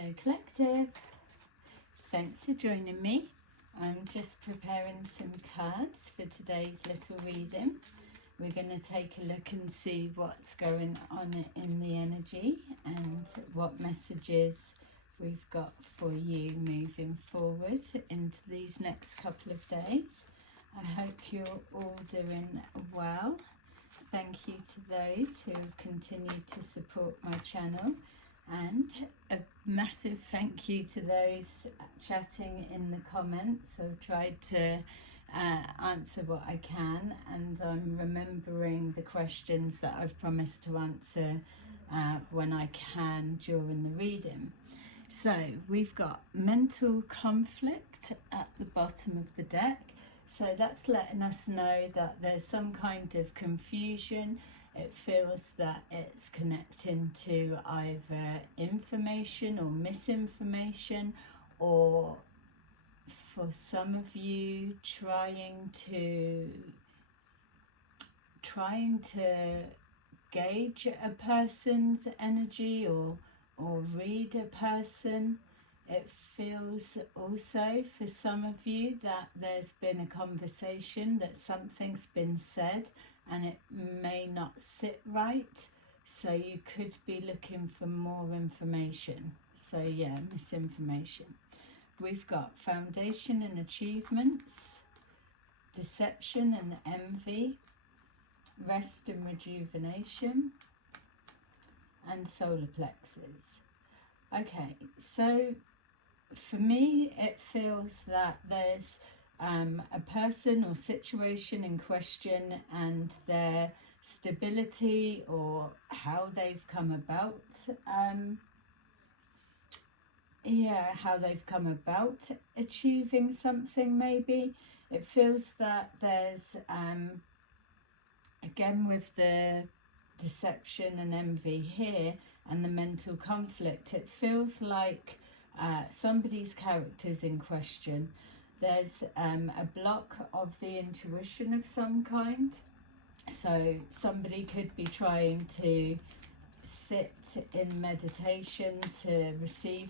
Hello Collective, thanks for joining me. I'm just preparing some cards for today's little reading. We're going to take a look and see what's going on in the energy and what messages we've got for you moving forward into these next couple of days. I hope you're all doing well. Thank you to those who have continued to support my channel, and a massive thank you to those chatting in the comments. I've tried to answer what I can, and I'm remembering the questions that I've promised to answer when I can during the reading. So we've got mental conflict at the bottom of the deck. So that's letting us know that there's some kind of confusion. It feels that it's connecting to either information or misinformation, or for some of you trying to gauge a person's energy or read a person. It feels also for some of you that there's been a conversation, that something's been said and it may not sit right, so you could be looking for more information. So yeah, misinformation. We've got foundation and achievements, deception and envy, rest and rejuvenation, and solar plexus. Okay, so for me it feels that there's a person or situation in question, and their stability or how they've come about, how they've come about achieving something. Maybe it feels that there's again with the deception and envy here and the mental conflict, it feels like somebody's character's in question. There's a block of the intuition of some kind. So somebody could be trying to sit in meditation to receive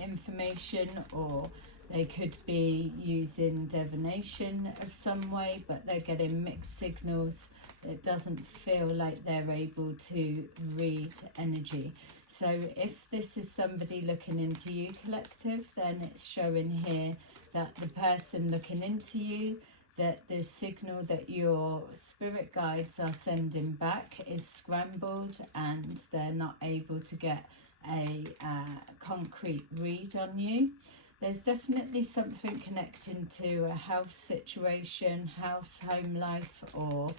information, or they could be using divination of some way, but they're getting mixed signals. It doesn't feel like they're able to read energy. So if this is somebody looking into you, Collective, then it's showing here that the person looking into you, that the signal that your spirit guides are sending back is scrambled, and they're not able to get a concrete read on you. There's definitely something connecting to a house situation, home life, or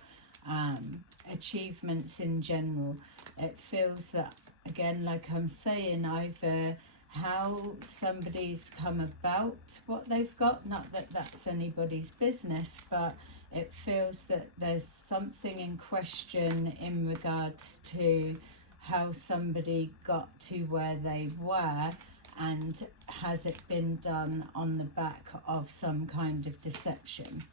achievements in general. It feels that, again, like I'm saying, either how somebody's come about what they've got, not that that's anybody's business, but it feels that there's something in question in regards to how somebody got to where they were, and has it been done on the back of some kind of deception.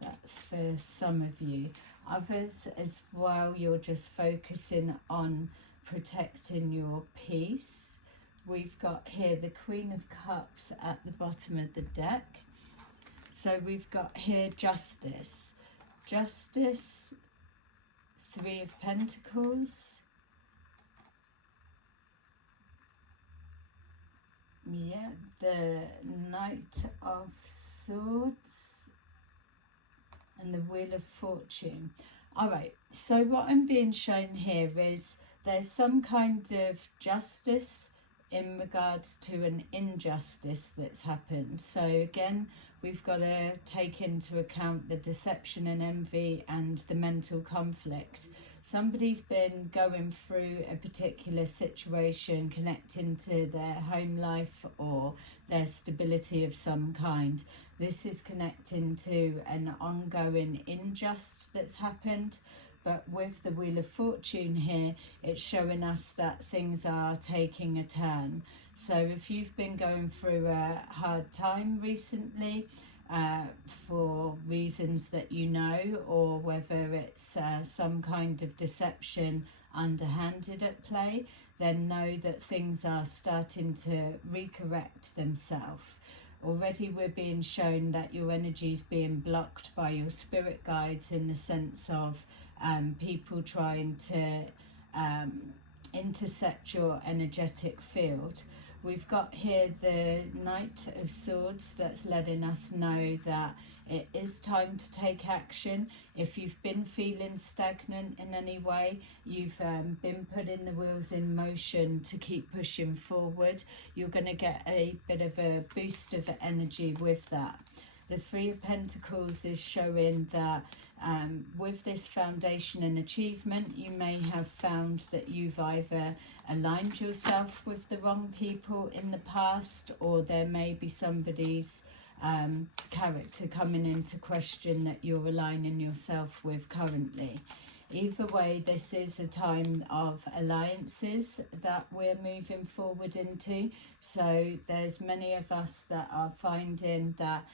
That's for some of you. Others as well, you're just focusing on protecting your peace. We've got here the Queen of Cups at the bottom of the deck. So we've got here justice. Justice, Three of Pentacles. Yeah, the Knight of Swords and the Wheel of Fortune. All right, so what I'm being shown here is there's some kind of justice in regards to an injustice that's happened. So again, we've got to take into account the deception and envy and the mental conflict. Somebody's been going through a particular situation connecting to their home life or their stability of some kind. This is connecting to an ongoing injustice that's happened. But with the Wheel of Fortune here, it's showing us that things are taking a turn. So if you've been going through a hard time recently, for reasons that you know, or whether it's some kind of deception underhanded at play, then know that things are starting to recorrect themselves. Already we're being shown that your energy is being blocked by your spirit guides, in the sense of people trying to intercept your energetic field. We've got here the Knight of Swords, that's letting us know that it is time to take action. If you've been feeling stagnant in any way, you've been putting the wheels in motion to keep pushing forward, you're going to get a bit of a boost of energy with that. The Three of Pentacles is showing that with this foundation and achievement, you may have found that you've either aligned yourself with the wrong people in the past, or there may be somebody's character coming into question that you're aligning yourself with currently. Either way, this is a time of alliances that we're moving forward into. So there's many of us that are finding that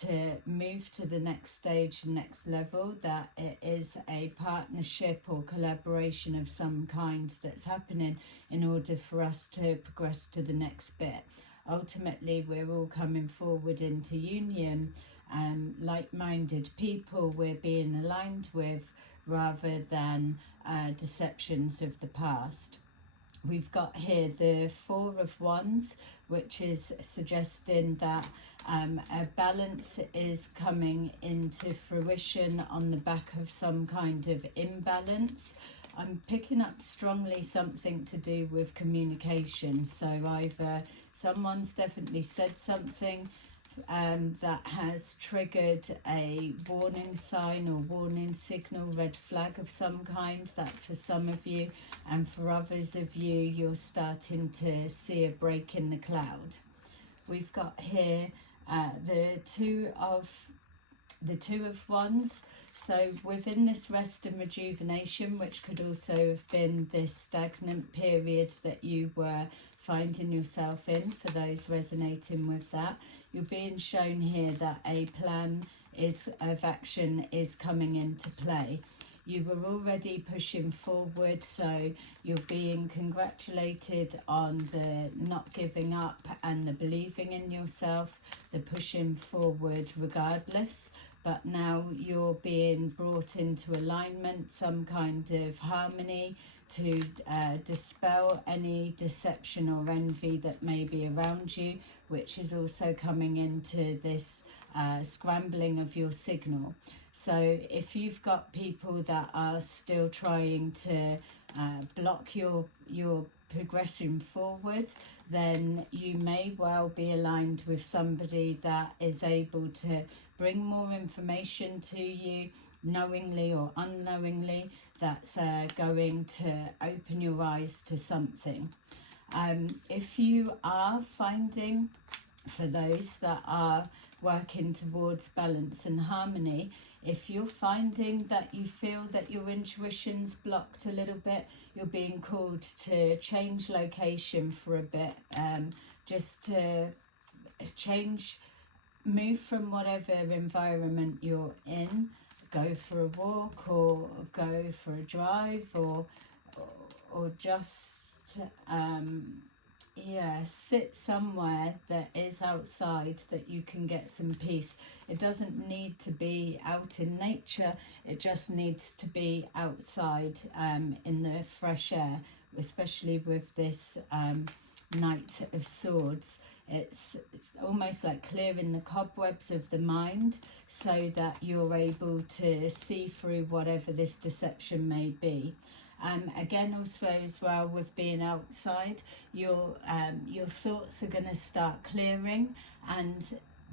to move to the next stage, next level, that it is a partnership or collaboration of some kind that's happening in order for us to progress to the next bit. Ultimately, we're all coming forward into union, like-minded people we're being aligned with, rather than deceptions of the past. We've got here the Four of Wands, which is suggesting that a balance is coming into fruition on the back of some kind of imbalance. I'm picking up strongly something to do with communication. So either someone's definitely said something that has triggered a warning sign or warning signal, red flag of some kind. That's for some of you, and for others of you, you're starting to see a break in the cloud. We've got here the Two of Wands. So within this rest and rejuvenation, which could also have been this stagnant period that you were finding yourself in, for those resonating with that, you're being shown here that a plan of action is coming into play. You were already pushing forward, so you're being congratulated on the not giving up and the believing in yourself, the pushing forward regardless. But now you're being brought into alignment, some kind of harmony, to dispel any deception or envy that may be around you, which is also coming into this scrambling of your signal. So if you've got people that are still trying to block your progression forward, then you may well be aligned with somebody that is able to bring more information to you, knowingly or unknowingly, that's going to open your eyes to something. If you are finding, for those that are working towards balance and harmony, if you're finding that you feel that your intuition's blocked a little bit, you're being called to change location for a bit, just to move from whatever environment you're in, go for a walk or go for a drive, or just sit somewhere that is outside, that you can get some peace. It doesn't need to be out in nature, it just needs to be outside in the fresh air, especially with this Knight of Swords. It's almost like clearing the cobwebs of the mind, so that you're able to see through whatever this deception may be. Again, also as well, with being outside, your thoughts are going to start clearing, and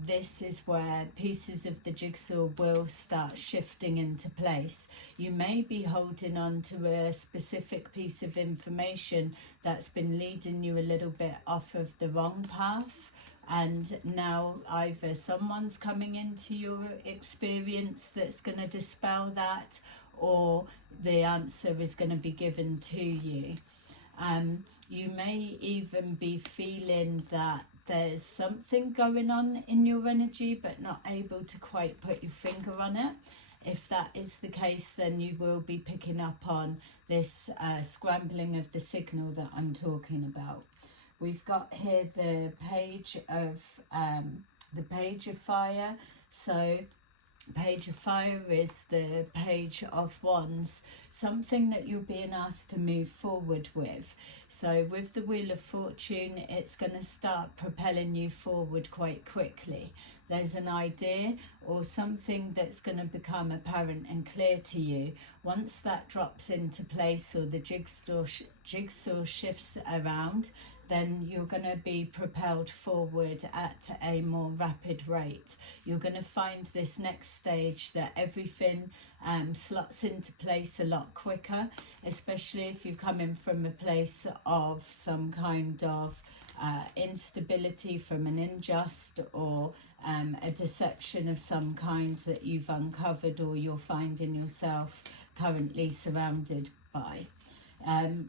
this is where pieces of the jigsaw will start shifting into place. You may be holding on to a specific piece of information that's been leading you a little bit off of the wrong path, and now either someone's coming into your experience that's going to dispel that, or the answer is going to be given to you. You may even be feeling that there's something going on in your energy, but not able to quite put your finger on it. If that is the case, then you will be picking up on this scrambling of the signal that I'm talking about. We've got here the page of fire. So Page of Fire is the Page of Wands, something that you're being asked to move forward with. So with the Wheel of Fortune, it's going to start propelling you forward quite quickly. There's an idea or something that's going to become apparent and clear to you. Once that drops into place, or the jigsaw shifts around, then you're going to be propelled forward at a more rapid rate. You're going to find this next stage that everything slots into place a lot quicker, especially if you're coming from a place of some kind of instability from an unjust or a deception of some kind that you've uncovered or you're finding yourself currently surrounded by.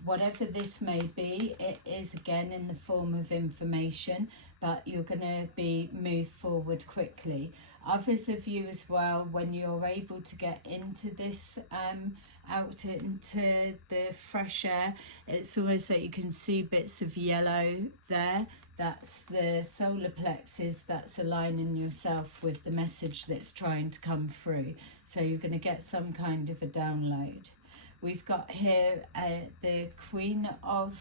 Whatever this may be, it is again in the form of information, but you're going to be moved forward quickly. Others of you as well, when you're able to get into this, out into the fresh air, it's almost like you can see bits of yellow there. That's the solar plexus that's aligning yourself with the message that's trying to come through. So you're going to get some kind of a download. We've got here the Queen of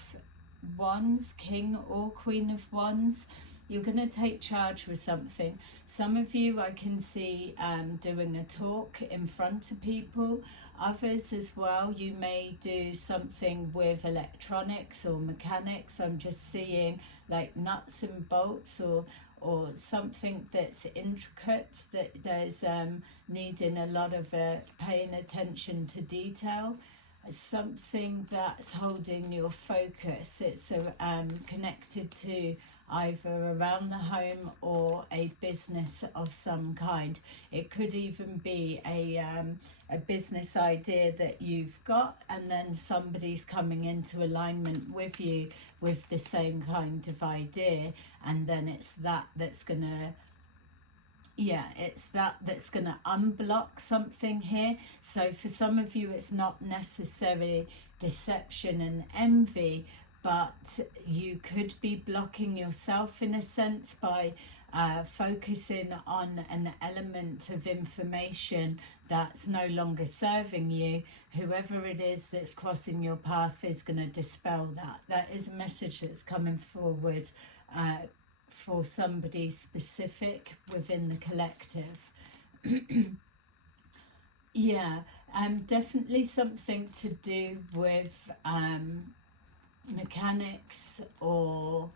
Wands, King or Queen of Wands. You're going to take charge with something. Some of you I can see doing a talk in front of people. Others as well, you may do something with electronics or mechanics. I'm just seeing like nuts and bolts or something that's intricate, that there's needing a lot of paying attention to detail. Something that's holding your focus. It's connected to either around the home or a business of some kind. It could even be a business idea that you've got, and then somebody's coming into alignment with you with the same kind of idea, and then it's that's going to unblock something here. So for some of you, it's not necessarily deception and envy, but you could be blocking yourself in a sense by focusing on an element of information that's no longer serving you. Whoever it is that's crossing your path is going to dispel that. That is a message that's coming forward for somebody specific within the collective. Yeah, definitely something to do with mechanics, or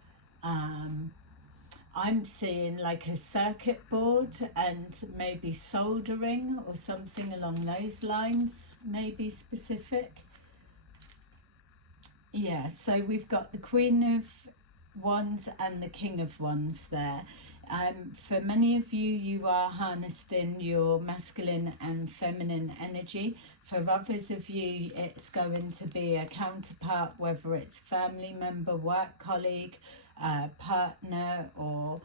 I'm seeing like a circuit board and maybe soldering or something along those lines, maybe specific. Yeah, so we've got the Queen of Wands and the King of Wands there. For many of you, you are harnessing your masculine and feminine energy. For others of you, it's going to be a counterpart, whether it's family member, work colleague, partner, or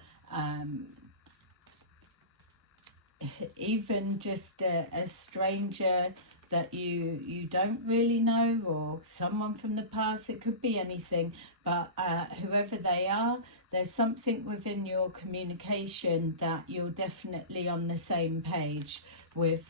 even just a stranger that you don't really know, or someone from the past. It could be anything, but whoever they are, there's something within your communication that you're definitely on the same page with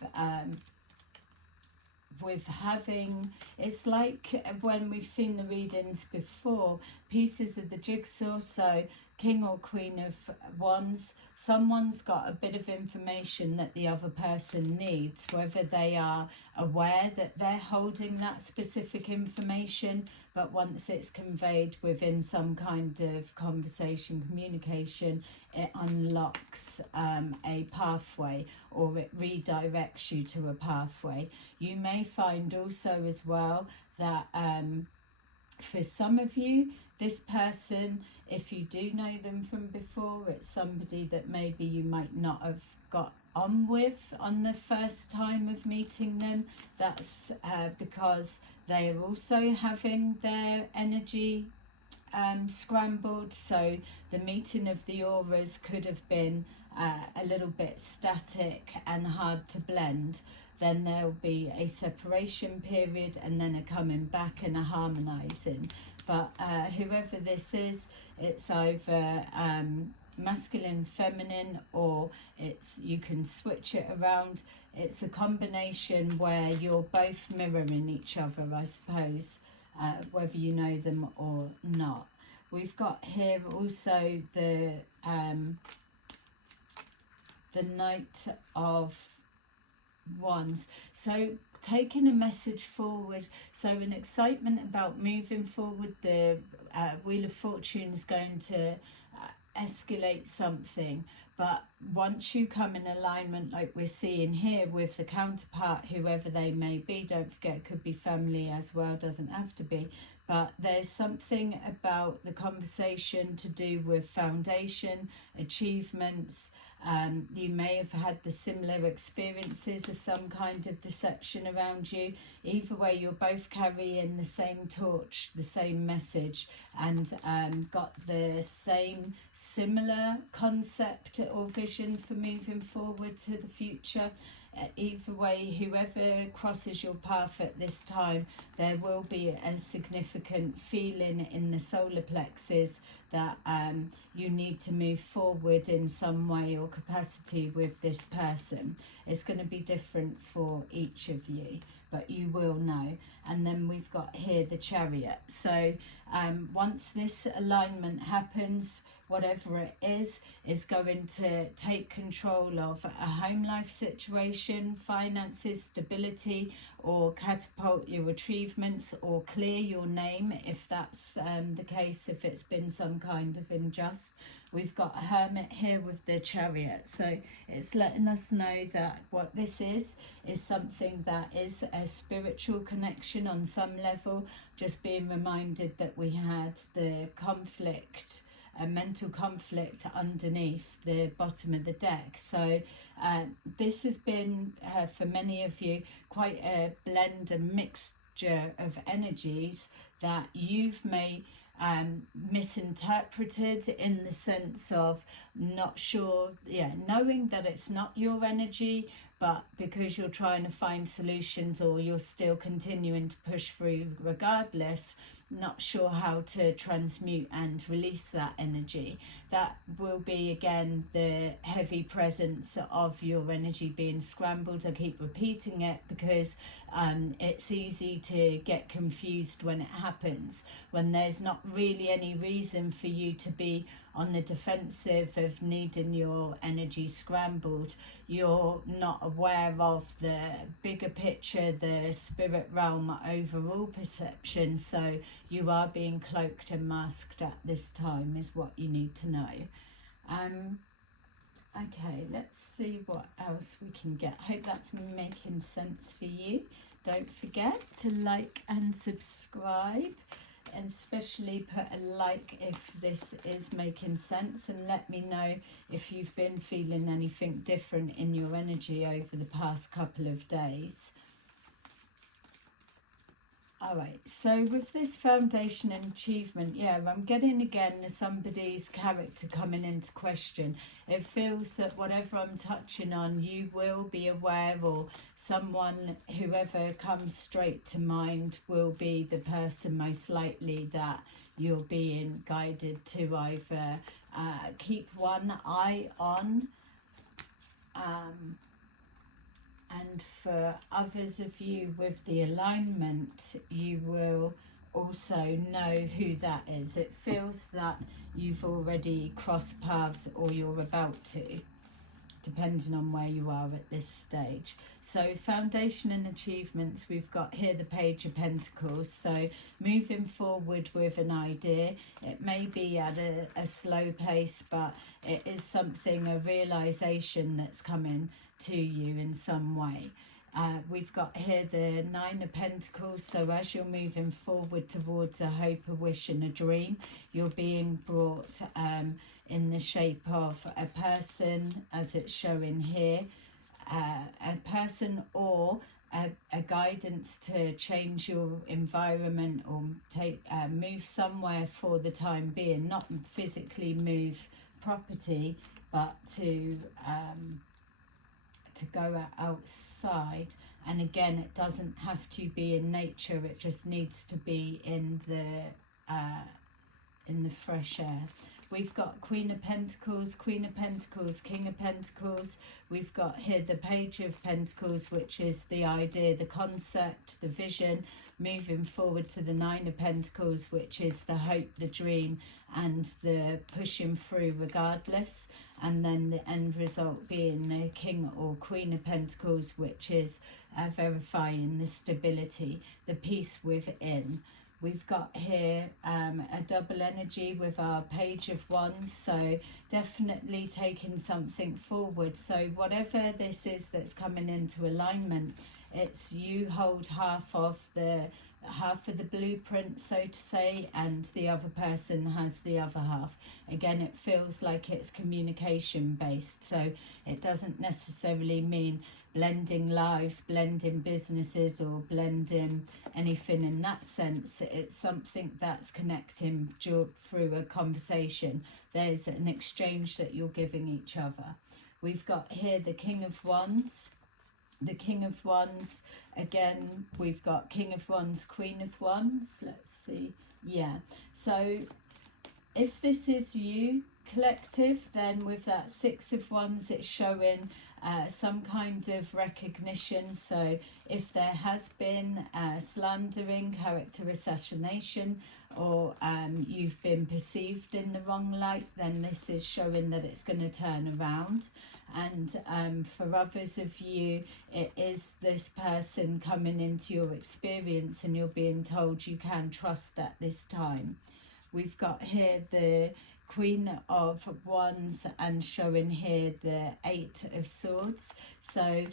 having. It's like when we've seen the readings before, pieces of the jigsaw. So King or Queen of Wands, someone's got a bit of information that the other person needs, whether they are aware that they're holding that specific information, but once it's conveyed within some kind of conversation, communication, it unlocks a pathway, or it redirects you to a pathway. You may find also as well that for some of you, this person, if you do know them from before, it's somebody that maybe you might not have got on with on the first time of meeting them. That's because they are also having their energy scrambled. So the meeting of the auras could have been a little bit static and hard to blend. then there'll be a separation period, and then a coming back and a harmonizing. But whoever this is, it's either masculine, feminine, or you can switch it around. It's a combination where you're both mirroring each other, I suppose, whether you know them or not. We've got here also the Knight of Wands. So taking a message forward, so an excitement about moving forward. The Wheel of Fortune is going to escalate something, but once you come in alignment like we're seeing here with the counterpart, whoever they may be, don't forget it could be family as well, doesn't have to be, but there's something about the conversation to do with foundation, achievements. You may have had the similar experiences of some kind of deception around you. Either way, you're both carrying the same torch, the same message, and got the same similar concept or vision for moving forward to the future. Either way, whoever crosses your path at this time, there will be a significant feeling in the solar plexus that you need to move forward in some way or capacity with this person. It's going to be different for each of you, but you will know. And then we've got here the Chariot. So once this alignment happens, whatever it is going to take control of a home life situation, finances, stability, or catapult your achievements, or clear your name if that's the case, if it's been some kind of unjust. We've got a Hermit here with the Chariot, so it's letting us know that what this is something that is a spiritual connection on some level. Just being reminded that we had the conflict, a mental conflict underneath the bottom of the deck. So this has been for many of you quite a blend and mixture of energies that you've may misinterpreted, in the sense of not sure, knowing that it's not your energy, but because you're trying to find solutions, or you're still continuing to push through regardless, not sure how to transmute and release that energy. That will be again the heavy presence of your energy being scrambled. I keep repeating it because it's easy to get confused when it happens, when there's not really any reason for you to be on the defensive of needing your energy scrambled. You're not aware of the bigger picture, the spirit realm overall perception, so you are being cloaked and masked at this time, is what you need to know. Okay, let's see what else we can get. I hope that's making sense for you. Don't forget to like and subscribe, and especially put a like if this is making sense, and let me know if you've been feeling anything different in your energy over the past couple of days. All right, so with this foundation and achievement, I'm getting again somebody's character coming into question. It feels that whatever I'm touching on, you will be aware, or someone, whoever comes straight to mind, will be the person most likely that you're being guided to either keep one eye on, and for others of you with the alignment, you will also know who that is. It feels that you've already crossed paths, or you're about to, depending on where you are at this stage. So foundation and achievements, we've got here the Page of Pentacles. So moving forward with an idea, it may be at a slow pace, but it is something, a realization that's coming to you in some way. We've got here the Nine of Pentacles. So as you're moving forward towards a hope, a wish and a dream, you're being brought in the shape of a person, as it's showing here, a person or a guidance to change your environment, or move somewhere for the time being, not physically move property, but to go outside And again, it doesn't have to be in nature, it just needs to be in the fresh air. We've got Queen of Pentacles, King of Pentacles. We've got here the Page of Pentacles, which is the idea, the concept, the vision, moving forward to the Nine of Pentacles, which is the hope, the dream, and the pushing through regardless. And then the end result being the King or Queen of Pentacles, which is verifying the stability, the peace within. We've got here a double energy with our Page of Wands, so definitely taking something forward. So whatever this is that's coming into alignment, it's you hold half of the blueprint, so to say, and the other person has the other half. Again, it feels like it's communication based, so it doesn't necessarily mean blending lives, blending businesses, or blending anything in that sense. It's something that's connecting through a conversation. There's an exchange that you're giving each other. We've got here the King of Wands. The King of Wands, again, we've got King of Wands, Queen of Wands. Let's see. Yeah. So if this is you, collective, then with that Six of Wands, it's showing some kind of recognition. So if there has been slandering, character assassination, or you've been perceived in the wrong light, then this is showing that it's going to turn around. And for others of you, it is this person coming into your experience and you're being told you can trust at this time. We've got here the Queen of Wands and showing here the Eight of Swords. So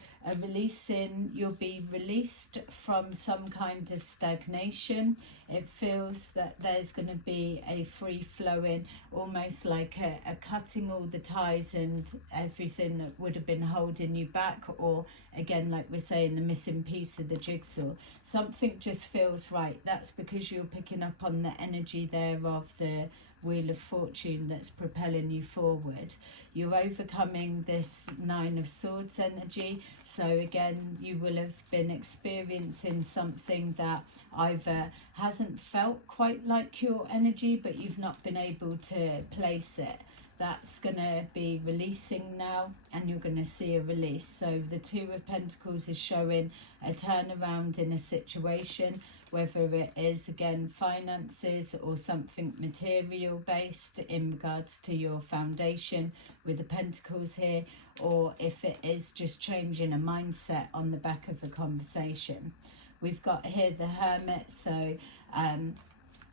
you'll be released from some kind of stagnation. It feels that there's going to be a free flowing, almost like a cutting all the ties and everything that would have been holding you back, or again, like we're saying, the missing piece of the jigsaw. Something just feels right. That's because you're picking up on the energy there of the Wheel of Fortune that's propelling you forward. You're overcoming this Nine of Swords energy. So again, you will have been experiencing something that either hasn't felt quite like your energy, but you've not been able to place it. That's going to be releasing now, and you're going to see a release. So the Two of Pentacles is showing a turnaround in a situation, whether it is, again, finances or something material based in regards to your foundation with the Pentacles here, or if it is just changing a mindset on the back of a conversation. We've got here the Hermit, so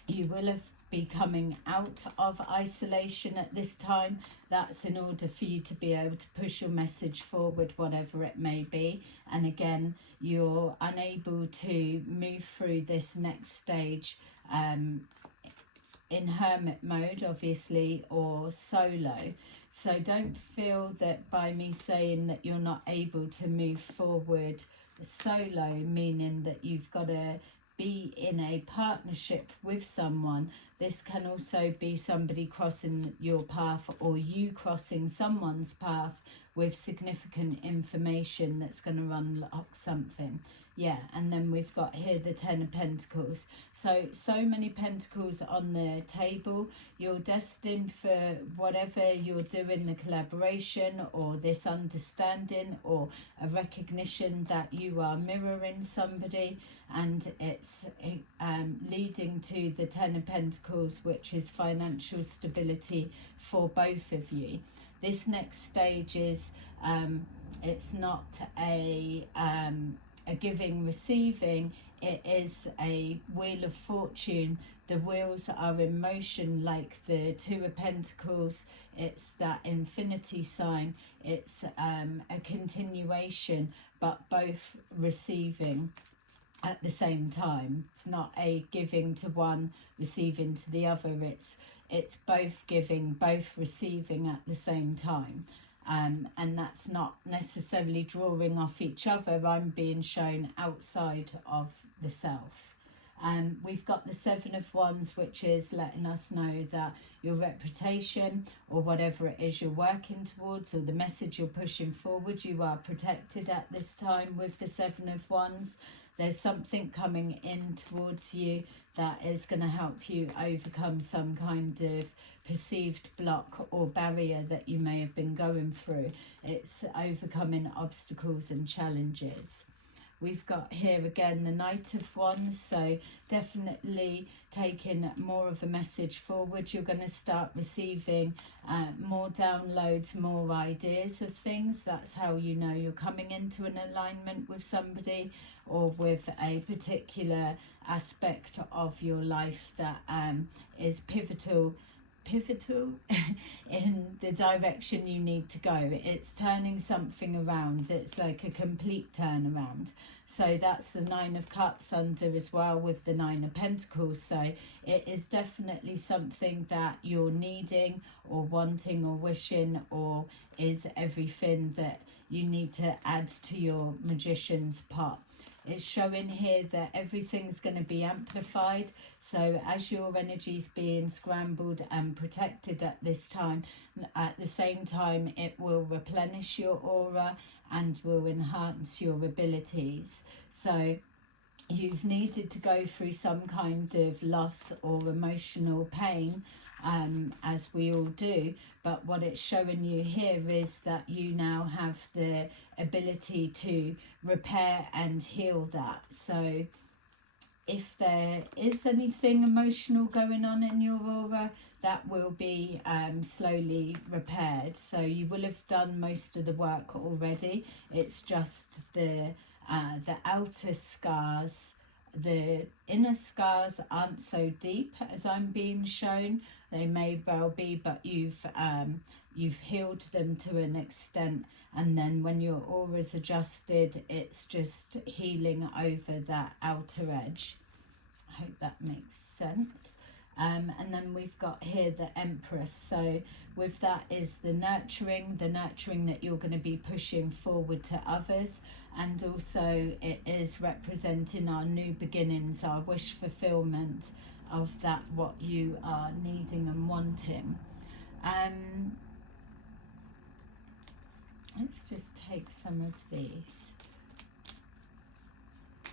you will have be coming out of isolation at this time. That's in order for you to be able to push your message forward, whatever it may be. And again, you're unable to move through this next stage in hermit mode, obviously, or solo. So don't feel that by me saying that you're not able to move forward solo, meaning that you've got to be in a partnership with someone. This can also be somebody crossing your path, or you crossing someone's path with significant information that's going to unlock something. Yeah, and then we've got here the Ten of Pentacles. So many pentacles on the table. You're destined for whatever you're doing, the collaboration or this understanding or a recognition that you are mirroring somebody, and it's leading to the Ten of Pentacles, which is financial stability for both of you. This next stage is it's not a giving receiving, it is a Wheel of Fortune. The wheels are in motion, like the Two of Pentacles. It's that infinity sign. It's a continuation, but both receiving at the same time. It's not a giving to one, receiving to the other. It's both giving, both receiving at the same time. And that's not necessarily drawing off each other. I'm being shown outside of the self. We've got the Seven of Wands, which is letting us know that your reputation or whatever it is you're working towards or the message you're pushing forward, you are protected at this time with the Seven of Wands. There's something coming in towards you that is going to help you overcome some kind of perceived block or barrier that you may have been going through. It's overcoming obstacles and challenges. We've got here again the Knight of Wands, so definitely taking more of a message forward. You're going to start receiving more downloads, more ideas of things. That's how you know you're coming into an alignment with somebody or with a particular aspect of your life that is pivotal in the direction you need to go. It's turning something around. It's like a complete turnaround. So that's the Nine of Cups under as well with the Nine of Pentacles. So it is definitely something that you're needing or wanting or wishing, or is everything that you need to add to your magician's pot. It's showing here that everything's going to be amplified. So as your energy is being scrambled and protected at this time, at the same time it will replenish your aura and will enhance your abilities. So you've needed to go through some kind of loss or emotional pain, as we all do, but what it's showing you here is that you now have the ability to repair and heal that. So if there is anything emotional going on in your aura, that will be slowly repaired. So you will have done most of the work already. It's just the outer scars. The inner scars aren't so deep as I'm being shown. They may well be, but you've healed them to an extent, and then when your aura's adjusted, it's just healing over that outer edge. I hope that makes sense. And then we've got here the Empress. So with that is the nurturing that you're going to be pushing forward to others, and also it is representing our new beginnings, our wish fulfillment of that what you are needing and wanting. Let's just take some of these.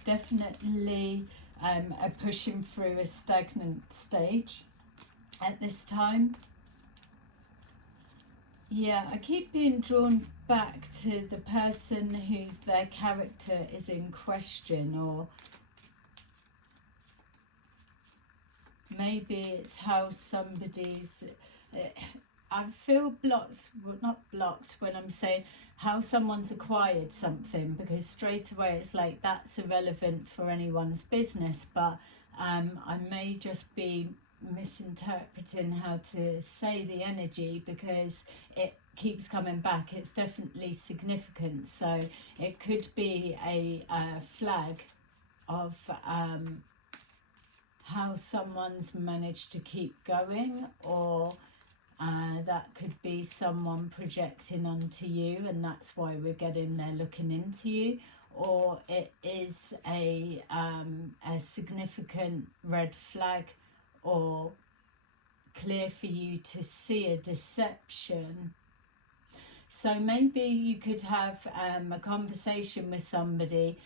Definitely are pushing through a stagnant stage at this time. Yeah, I keep being drawn back to the person whose their character is in question, or maybe it's how somebody's... I feel blocked, well, not blocked when I'm saying how someone's acquired something, because straight away it's like that's irrelevant for anyone's business, but I may just be misinterpreting how to say the energy, because it keeps coming back. It's definitely significant, so it could be a flag of how someone's managed to keep going, or that could be someone projecting onto you, and that's why we're getting there looking into you, or it is a significant red flag or clear for you to see a deception. So maybe you could have a conversation with somebody.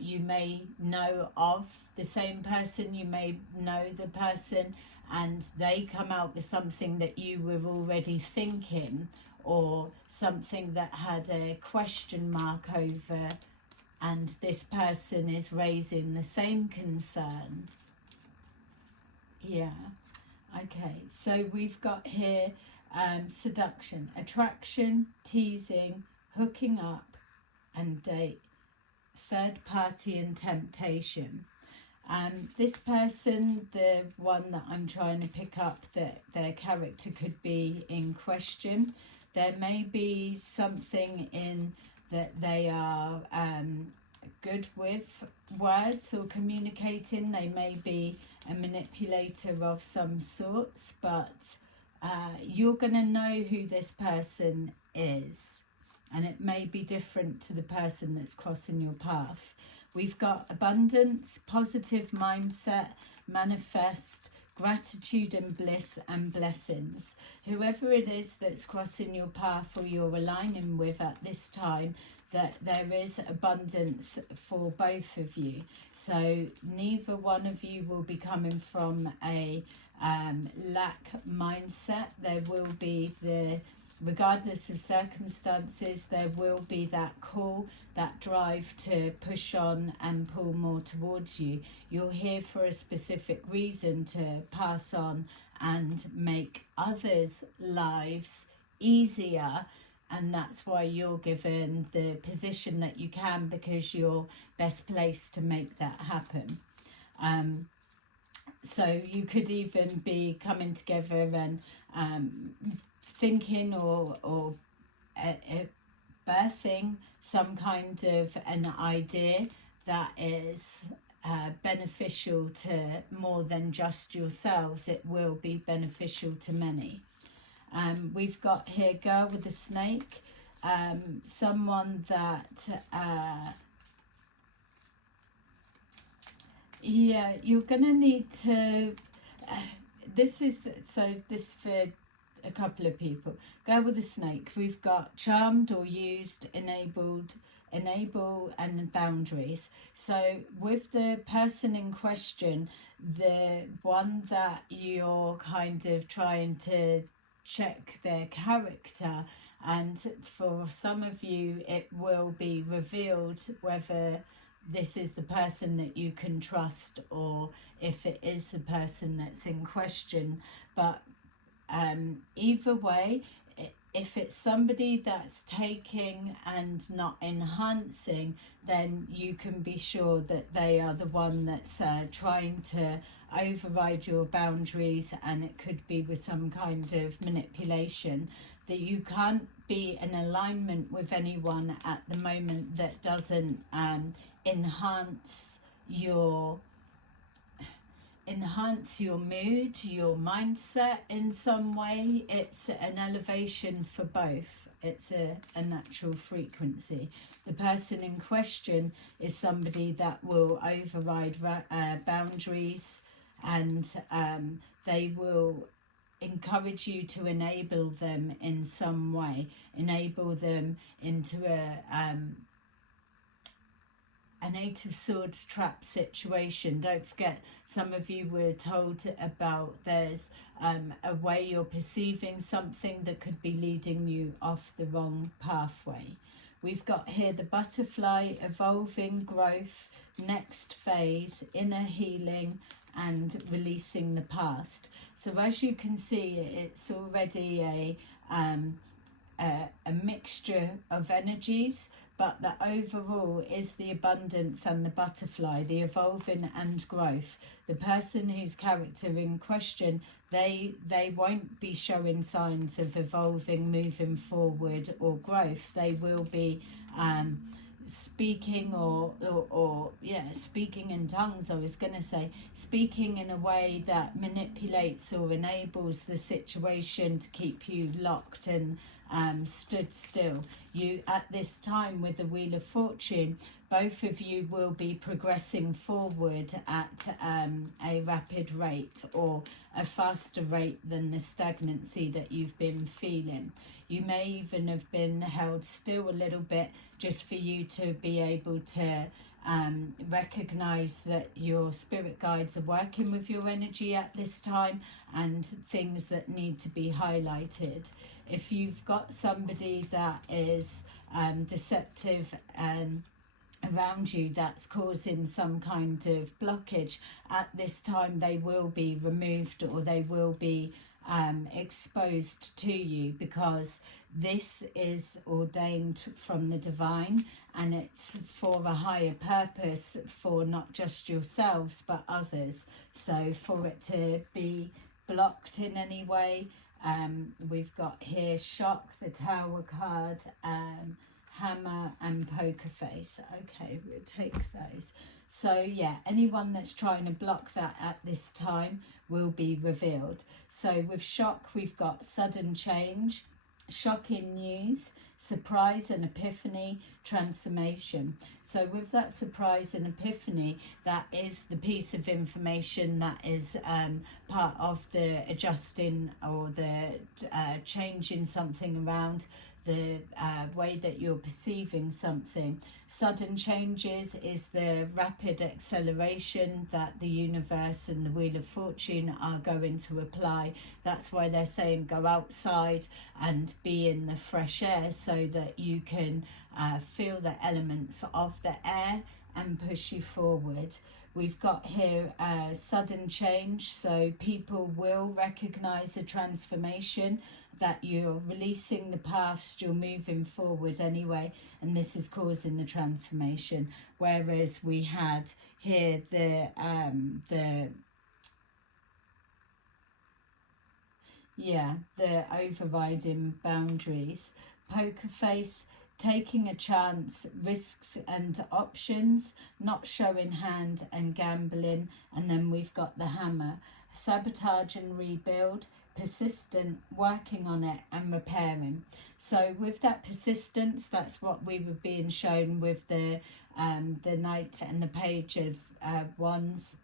You may know of the same person, you may know the person, and they come out with something that you were already thinking, or something that had a question mark over, and this person is raising the same concern. Yeah, okay, so we've got here seduction, attraction, teasing, hooking up, and date, third party, and temptation. This person, the one that I'm trying to pick up, that their character could be in question. There may be something in that they are good with words or communicating. They may be a manipulator of some sorts, but you're going to know who this person is, and it may be different to the person that's crossing your path. We've got abundance, positive mindset, manifest, gratitude and bliss and blessings. Whoever it is that's crossing your path or you're aligning with at this time, that there is abundance for both of you. So neither one of you will be coming from a lack mindset. There will be regardless of circumstances, there will be that call, that drive to push on and pull more towards you. You're here for a specific reason, to pass on and make others' lives easier. And that's why you're given the position that you can, because you're best placed to make that happen. So you could even be coming together and thinking or birthing some kind of an idea that is beneficial to more than just yourselves. It will be beneficial to many. We've got here girl with a snake, someone that yeah, you're gonna need to this for a couple of people. Girl with a snake, we've got charmed or used, enable and boundaries. So with the person in question, the one that you're kind of trying to check their character, and for some of you it will be revealed whether this is the person that you can trust or if it is the person that's in question. But either way, if it's somebody that's taking and not enhancing, then you can be sure that they are the one that's trying to override your boundaries, and it could be with some kind of manipulation. That you can't be in alignment with anyone at the moment that doesn't enhance your mood, your mindset in some way. It's an elevation for both. It's a natural frequency. The person in question is somebody that will override boundaries, and they will encourage you to enable them in some way, enable them into an Eight of Swords trap situation. Don't forget, some of you were told about there's a way you're perceiving something that could be leading you off the wrong pathway. We've got here the butterfly, evolving, growth, next phase, inner healing and releasing the past. So as you can see, it's already a mixture of energies, but the overall is the abundance and the butterfly, the evolving and growth. The person whose character in question, they won't be showing signs of evolving, moving forward or growth. They will be speaking speaking in tongues. I was going to say speaking in a way that manipulates or enables the situation to keep you locked and stood still. You at this time with the Wheel of Fortune, both of you will be progressing forward at a rapid rate or a faster rate than the stagnancy that you've been feeling. You may even have been held still a little bit just for you to be able to recognize that your spirit guides are working with your energy at this time, and things that need to be highlighted. If you've got somebody that is deceptive and around you that's causing some kind of blockage, at this time they will be removed or they will be exposed to you, because this is ordained from the divine and it's for a higher purpose, for not just yourselves but others. So for it to be blocked in any way, we've got here shock, the Tower card, hammer and poker face. Okay, we'll take those. So yeah, anyone that's trying to block that at this time will be revealed. So with shock, we've got sudden change, shocking news, surprise and epiphany, transformation. So with that surprise and epiphany, that is the piece of information that is part of the adjusting or the changing something around, the way that you're perceiving something. Sudden changes is the rapid acceleration that the universe and the Wheel of Fortune are going to apply. That's why they're saying go outside and be in the fresh air, so that you can feel the elements of the air and push you forward. We've got here sudden change, so people will recognize a transformation, that you're releasing the past, you're moving forward anyway, and this is causing the transformation. Whereas we had here the overriding boundaries, poker face, taking a chance, risks and options, not showing hand and gambling. And then we've got the hammer, sabotage and rebuild, persistent, working on it and repairing. So with that persistence, that's what we were being shown with the Knight and the Page of Wands.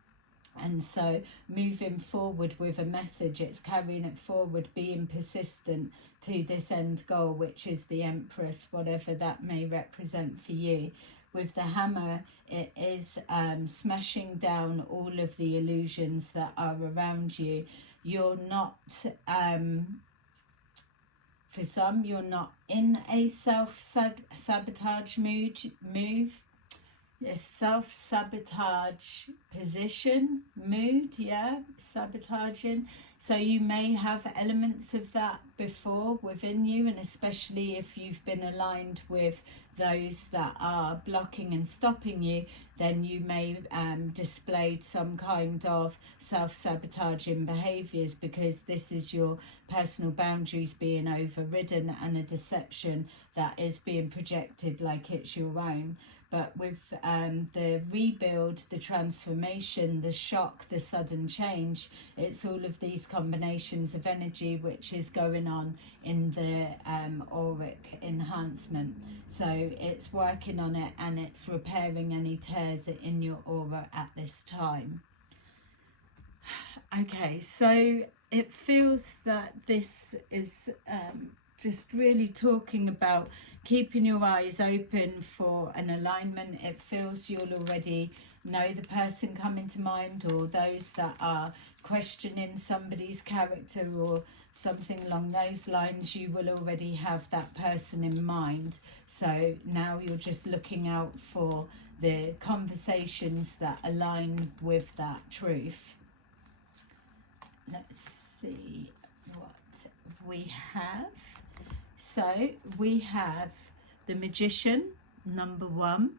And so moving forward with a message, it's carrying it forward, being persistent to this end goal, which is the Empress, whatever that may represent for you. With the hammer, it is smashing down all of the illusions that are around you. You're not, for some, you're not in a self-sabotage mood, a self-sabotage position, mood, sabotaging. So you may have elements of that before within you, and especially if you've been aligned with those that are blocking and stopping you, then you may display some kind of self-sabotaging behaviours, because this is your personal boundaries being overridden and a deception that is being projected like it's your own. But with the rebuild, the transformation, the shock, the sudden change, it's all of these combinations of energy which is going on in the auric enhancement. So it's working on it and it's repairing any tears in your aura at this time. Okay, so it feels that this is just really talking about keeping your eyes open for an alignment. It feels you'll already know the person coming to mind, or those that are questioning somebody's character or something along those lines. You will already have that person in mind. So now you're just looking out for the conversations that align with that truth. Let's see what we have. So we have the Magician, number 1.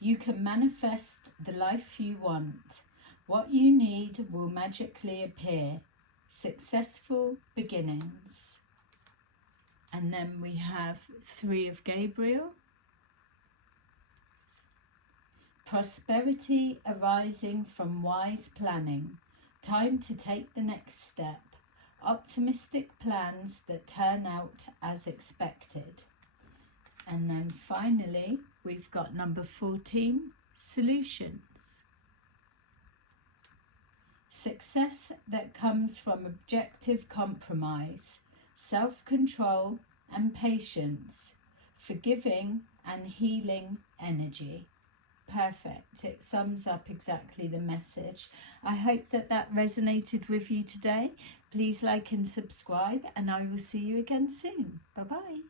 You can manifest the life you want. What you need will magically appear. Successful beginnings. And then we have 3 of Gabriel. Prosperity arising from wise planning. Time to take the next step. Optimistic plans that turn out as expected. And then finally, we've got number 14, solutions. Success that comes from objective compromise, self-control and patience, forgiving and healing energy. Perfect. It sums up exactly the message. I hope that that resonated with you today. Please like and subscribe, and I will see you again soon. Bye-bye.